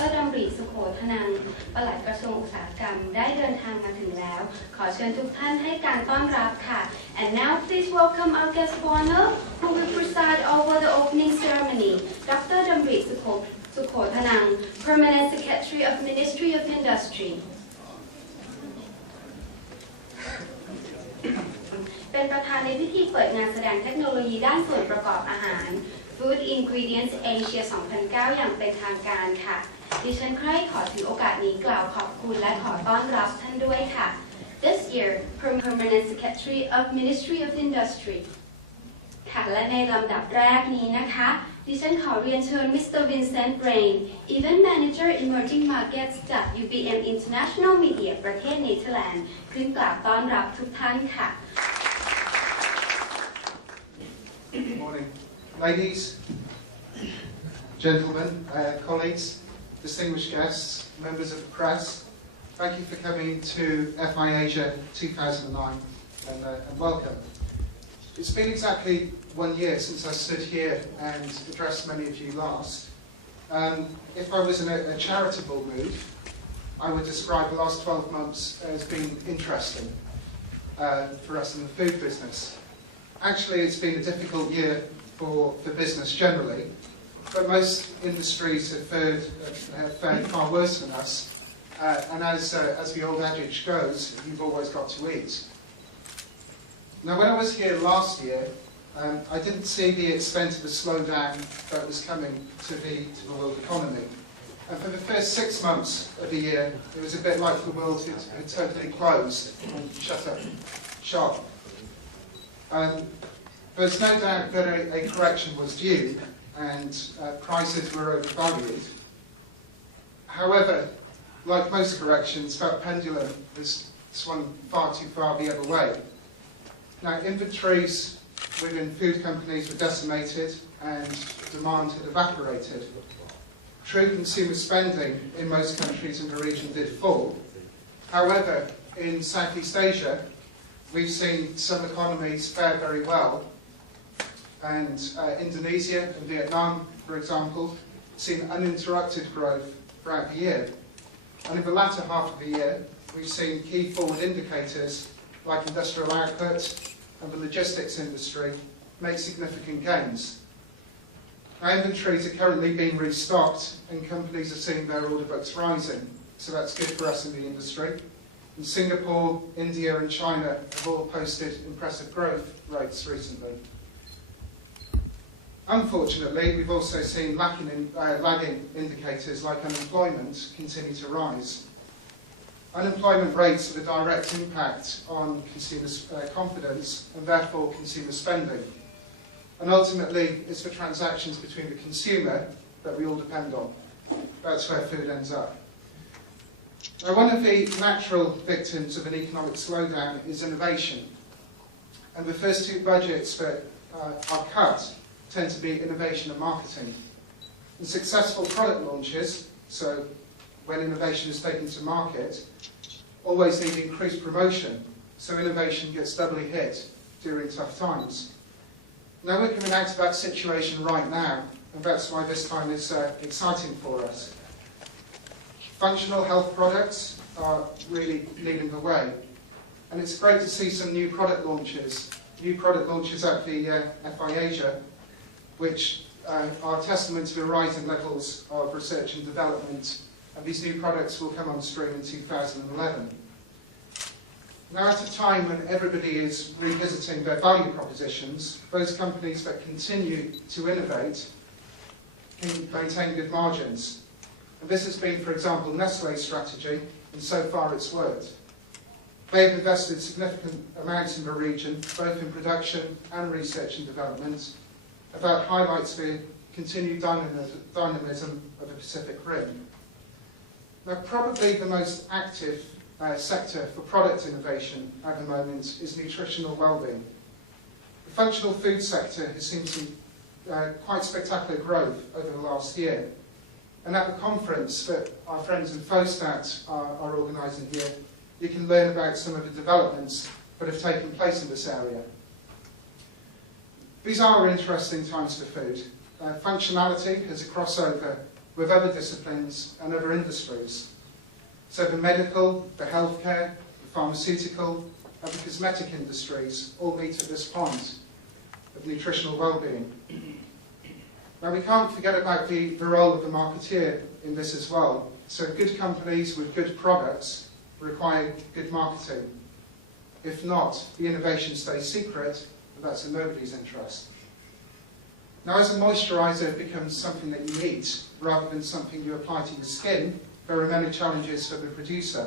ดร.ดำริ สุโขทนัง ปลัดกระทรวงอุตสาหกรรมได้เดินทางมาถึงแล้วขอเชิญทุกท่านให้การต้อนรับค่ะ And now please welcome our guest of honor who will preside over the opening ceremony, Dr. ดำริ สุโขทนัง Permanent Secretary of Ministry of Industry เป็นประธานในพิธีเปิดงานแสดงเทคโนโลยีด้านส่วนประกอบอาหาร Food Ingredients Asia 2009 อย่างเป็นทางการค่ะดิฉันใคร่ขอถือโอกาสนี้กล่าวขอบคุณและขอต้อนรับท่านด้วยค่ะ This year Permanent Secretary of Ministry of Industry ค่ะและในลำดับแรกนี้นะคะดิฉันขอเรียนเชิญ Mr. Vincent Brain Event Manager Emerging Markets จาก UBM International Media ประเทศเนเธอร์แลนด์ขึ้นกล่าวต้อนรับทุกท่านค่ะ Good morning, ladies, gentlemen, colleagues, distinguished guests, members of the press. Thank you for coming to FI Asia 2009 and welcome. It's been exactly 1 year since I stood here and addressed many of you last. If I was in a charitable mood, I would describe the last 12 months as being interesting for us in the food business. Actually, it's been a difficult year for business generally, but most industries have fared far worse than us. And as the old adage goes, you've always got to eat. Now, when I was here last year, I didn't see the extent of the slowdown that was coming to the world economy. And for the first 6 months of the year, it was a bit like the world had totally closed and shut up shop. There's no doubt that a correction was due and prices were overvalued. However, like most corrections, that pendulum has swung far too far the other way. Now, inventories within food companies were decimated and demand had evaporated. True consumer spending in most countries in the region did fall. However, in Southeast Asia, we've seen some economies fare very well, and Indonesia and Vietnam, for example, seen uninterrupted growth throughout the year. And in the latter half of the year, we've seen key forward indicators like industrial output and the logistics industry make significant gains. Our inventories are currently being restocked and companies are seeing their order books rising, so that's good for us in the industry. And Singapore, India and China have all posted impressive growth rates recently. Unfortunately, we've also seen lagging indicators like unemployment continue to rise. Unemployment rates have a direct impact on consumer confidence and therefore consumer spending. And ultimately, it's the transactions between the consumer that we all depend on. That's where food ends up. Now, one of the natural victims of an economic slowdown is innovation. And the first two budgets that are cut tend to be innovation and marketing. And successful product launches, so when innovation is taken to market, always need increased promotion, so innovation gets doubly hit during tough times. Now we're coming out of that situation right now, and that's why this time is exciting for us. Functional health products are really leading the way, and it's great to see some new product launches at the FI Asia, which are testament to the rising levels of research and development, and these new products will come on stream in 2011. Now, at a time when everybody is revisiting their value propositions, those companies that continue to innovate can maintain good margins. And this has been, for example, Nestlé's strategy, and so far it's worked. They have invested significant amounts in the region, both in production and research and development, and that highlights the continued dynamism of the Pacific Rim. Now, probably the most active sector for product innovation at the moment is nutritional well-being. The functional food sector has seen some quite spectacular growth over the last year. And at the conference that our friends in FOSTAT are organising here, you can learn about some of the developments that have taken place in this area. These are interesting times for food. Functionality has a crossover with other disciplines and other industries. So the medical, the healthcare, the pharmaceutical, and the cosmetic industries all meet at this point of nutritional well-being. Now, we can't forget about the role of the marketeer in this as well. So good companies with good products require good marketing. If not, the innovation stays secret, and that's in nobody's interest. Now, as a moisturiser becomes something that you eat rather than something you apply to your skin, there are many challenges for the producer.